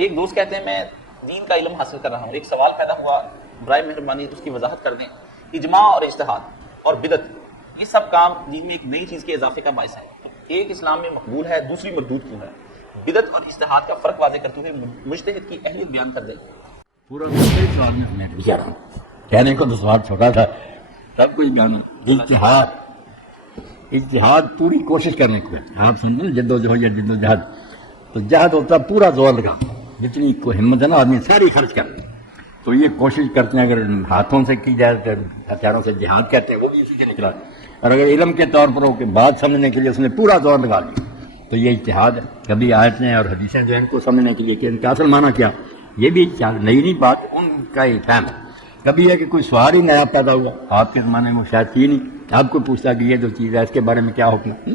ایک دوست کہتے ہیں میں دین کا علم حاصل کر رہا ہوں، ایک سوال پیدا ہوا، برائے مہربانی اس کی وضاحت کر دیں۔ اجماع اور اجتہاد اور بدعت یہ سب کام دین میں ایک نئی چیز کے اضافے کا باعث ہے، ایک اسلام میں مقبول ہے دوسری مردود کیوں ہے؟ بدعت اور اجتہاد کا فرق واضح کرتے ہوئے مجتہد کی اہلیت بیان کر دیں۔ پورا سوال میں سمیٹ لیا رہا ہوں، کہنے کو تو سوال چھوٹا تھا، سب کچھ بیان۔ اجتہاد پوری کوشش کرنے کو ہے، آپ سمجھیں جد و جہد یا جد و جہد، تو جہد ہوتا ہے پورا زور لگا، جتنی کو ہمت ہے نا آدمی ساری خرچ کر، تو یہ کوشش کرتے ہیں اگر ہاتھوں سے کی جائے تو ہتھیاروں سے جہاد کہتے ہیں، وہ بھی اسی سے نکلا، اور اگر علم کے طور پر ہو کہ بات سمجھنے کے لیے اس نے پورا زور لگا لیا تو یہ اجتہاد ہے۔ کبھی آیتیں اور حدیثیں جو ہیں ان کو سمجھنے کے لیے کہ ان کا اصل معنی کیا، یہ بھی نئی بات ان کا ہی فہم ہے۔ کبھی ہے کہ کوئی سوال ہی نیا پیدا ہوا، آپ کے زمانے میں شاید تھی نہیں، آپ کو پوچھتا کہ یہ جو چیز ہے اس کے بارے میں کیا حکم ہے،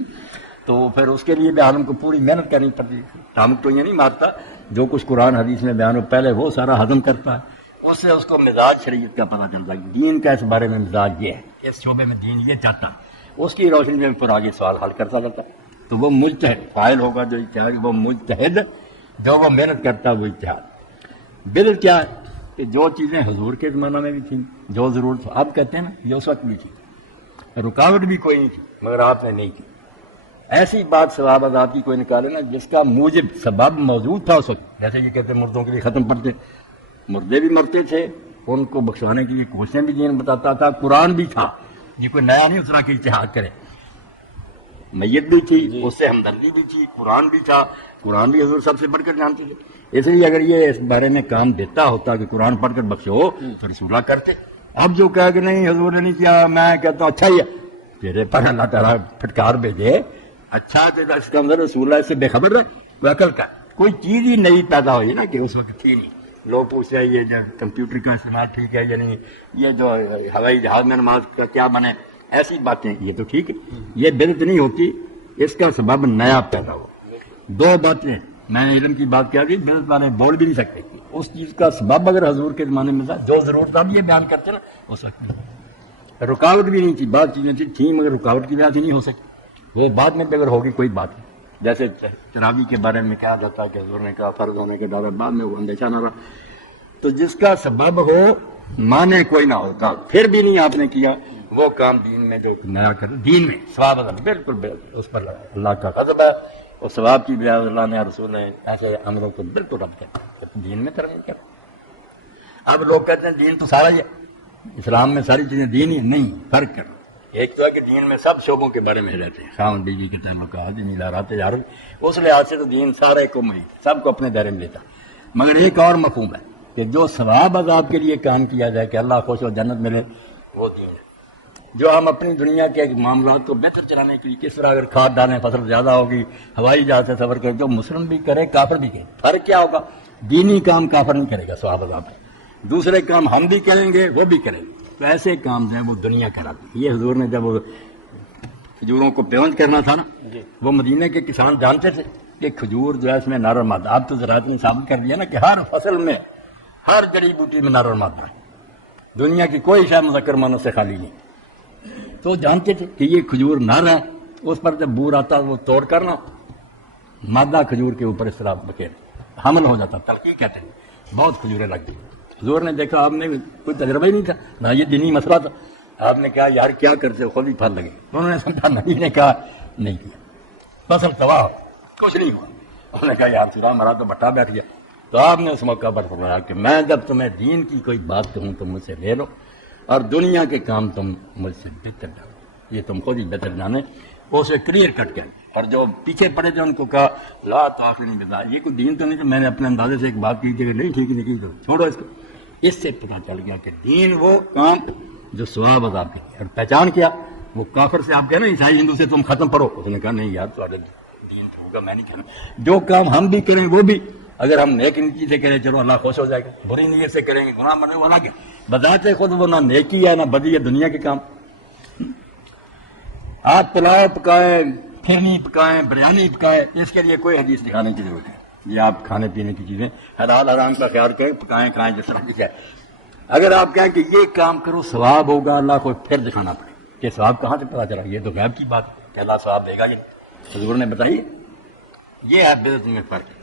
تو پھر اس کے لیے بھی عالم کو پوری محنت کرنی پڑتی ہے۔ ٹامک تو یہ نہیں مارتا، جو کچھ قرآن حدیث میں بیان ہو پہلے وہ سارا ہضم کرتا ہے، اس سے اس کو مزاج شریعت کا پتہ چلتا ہے، دین کا اس بارے میں مزاج یہ ہے، اس شعبے میں دین یہ چاہتا ہے، اس کی روشنی میں پھر آگے سوال حل کرتا رہتا ہے، تو وہ مجتہد فاعل ہوگا جو اجتہاد، وہ مجتہد جو وہ محنت کرتا ہے وہ اجتہاد۔ بدعت کیا ہے کہ جو چیزیں حضور کے زمانہ میں بھی تھیں، جو ضرورت اب کہتے ہیں نا یہ اس وقت بھی تھی، رکاوٹ بھی کوئی نہیں تھی مگر آپ نے نہیں کی، ایسی بات ثواب عذاب کی کوئی نکالے نا جس کا موجب سبب موجود تھا اس وقت، جیسے یہ کہتے ہیں مردوں کے لیے ختم پڑھتے، مردے بھی مرتے تھے، ان کو بخشوانے کے لیے کوششیں بھی دین بتاتا تھا، قرآن بھی تھا، یہ کوئی نیا نہیں اترا کہ اجتہاد کرے، میت بھی تھی اس سے ہمدردی بھی تھی، قرآن بھی تھا، قرآن بھی حضور سب سے بڑھ کر جانتے تھے، اس لیے اگر یہ اس بارے میں کام دیتا ہوتا کہ قرآن پڑھ کر بخشو تو رسول اللہ کرتے۔ اب جو کہا کہ نہیں حضور نے نہیں کیا، میں کہتا ہوں اچھا ہی ہے، تیرے پر اللہ تعالیٰ پھٹکار بھیجے، اچھا اس کا مطلب رسول اللہ اس سے بے خبر ہے، کوئی عقل کا کوئی چیز ہی نئی پیدا ہوئی نا کہ اس وقت تھی نہیں۔ لوگ پوچھتے ہیں یہ جو کمپیوٹر کا استعمال ٹھیک ہے یا نہیں، یہ جو ہوائی جہاز میں نماز کا کیا بنے، ایسی باتیں یہ تو ٹھیک ہے، یہ بدعت نہیں ہوتی، اس کا سبب نیا پیدا ہو۔ دو باتیں میں نے علم کی بات کیا کہ بدعت والے بول بھی نہیں سکتے، اس چیز کا سبب اگر حضور کے زمانے میں تھا جو ضرورت تھا اب یہ بیان کرتے نا ہو سکتی، رکاوٹ بھی نہیں تھی، بعض چیزیں تھیں مگر رکاوٹ کی وجہ سے نہیں ہو سکتی، وہ بعد میں بھی اگر ہوگی کوئی بات نہیں، جیسے تراویح کے بارے میں کہا جاتا ہے کہ حضور نے کہا فرض ہونے کے بعد بعد میں وہ اندیشہ نہ رہا، تو جس کا سبب ہو مانے کوئی نہ ہوتا پھر بھی نہیں آپ نے کیا، وہ کام دین میں جو نیا کر دین میں ثواب بالکل اس پر اللہ کا غضب ہے، اور ثواب کی بجائے اللہ نے رسول نے ایسے امروں کو بالکل رد کر دین میں ترمیم کر۔ اب لوگ کہتے ہیں دین تو سارا ہی ہے، اسلام میں ساری چیزیں دین ہی نہیں، فرق کرنا ایک تو ہے کہ دین میں سب شعبوں کے بارے میں رہتے ہیں، خاوند بیوی کے تعلقات دینی ادارات تجارت، اس لحاظ سے تو دین سارے کو محیط سب کو اپنے دائرے میں لیتا، مگر ایک اور مفہوم ہے کہ جو ثواب عذاب کے لیے کام کیا جائے کہ اللہ خوش ہو جنت ملے، وہ دین ہے۔ جو ہم اپنی دنیا کے معاملات کو بہتر چلانے کے لیے کس طرح اگر کھاد ڈالیں فصل زیادہ ہوگی، ہوائی جہاز سے سفر کرے، جو مسلم بھی کرے کافر بھی کرے، فرق کیا ہوگا؟ دینی کام کافر نہیں کرے گا ثواب عذاب ہے، دوسرے کام ہم بھی کریں گے وہ بھی کریں گے، تو ایسے کام جو ہیں وہ دنیا کراتی ہے۔ یہ حضور نے جب وہ کھجوروں کو پیوند کرنا تھا نا، وہ مدینہ کے کسان جانتے تھے کہ کھجور جو ہے اس میں نارل مادہ، اب تو زراعت نے ثابت کر دیا نا کہ ہر فصل میں ہر جڑی بوٹی میں نارل مادہ ہے، دنیا کی کوئی شے مذکر معنوں سے خالی نہیں، تو جانتے تھے کہ یہ کھجور نر ہے، اس پر جب بور آتا وہ توڑ کرنا مادہ کھجور کے اوپر اس طرح بکیر حمل ہو جاتا، تلقی کہتے ہیں، بہت کھجوریں لگ گئی۔ حضور نے دیکھا آپ نے کوئی تجربہ ہی نہیں تھا نہ، یہ دینی مسئلہ تھا، آپ نے کہا یار کیا کرتے خود ہی پھل لگے، انہوں نے سمجھا نبی نے کہا نہیں کیا، فصل تباہ کچھ نہیں ہوا، انہوں نے کہا یار سورا ہمارا تو بٹا بیٹھ گیا، تو آپ نے اس موقع پر فرمایا کہ میں جب تمہیں دین کی کوئی بات کہوں تو مجھ سے لے لو، اور دنیا کے کام تم مجھ سے بہتر جانو، یہ تم خود ہی بہتر جانے، اسے کلیئر کٹ کر، اور جو پیچھے پڑے تھے ان کو کہا لا تؤاخذنی بما، یہ کوئی دین تو نہیں، تو میں نے اپنے اندازے سے ایک بات کی تھی کہ نہیں ٹھیک نہیں کی تو چھوڑو اس کو، اس سے پتہ چل گیا کہ دین وہ کام جو ثواب عذاب کے، اور پہچان کیا وہ کافر سے آپ کہہ نا عیسائی ہندو سے تم ختم پڑھو، اس نے کہا نہیں یار تمہارا دین تو ہوگا، میں نہیں کہنا، جو کام ہم بھی کریں وہ بھی اگر ہم نیک نیتی سے کریں چلو اللہ خوش ہو جائے گا، بری نیت سے کریں گے گناہ مرنے والا کیا، بذات خود وہ نہ نیکی ہے نہ بدی ہے، دنیا کے کام، آپ پلاؤ پکائیں، پھرنی پکائیں، بریانی پکائیں، اس کے لیے کوئی حدیث دکھانے کی ضرورت ہے، یہ آپ کھانے پینے کی چیزیں حلال حرام کا خیال کریں، پکائیں کھائیں جس طرح ہے، اگر آپ کہیں کہ یہ کام کرو ثواب ہوگا، اللہ کو پھر دکھانا پڑے کہ ثواب کہاں سے پتا چلا، یہ تو غیب کی بات ہے کہ اللہ ثواب دے گا، یہ حضور نے بتائی، یہ ہے بدعت میں فرق ہے۔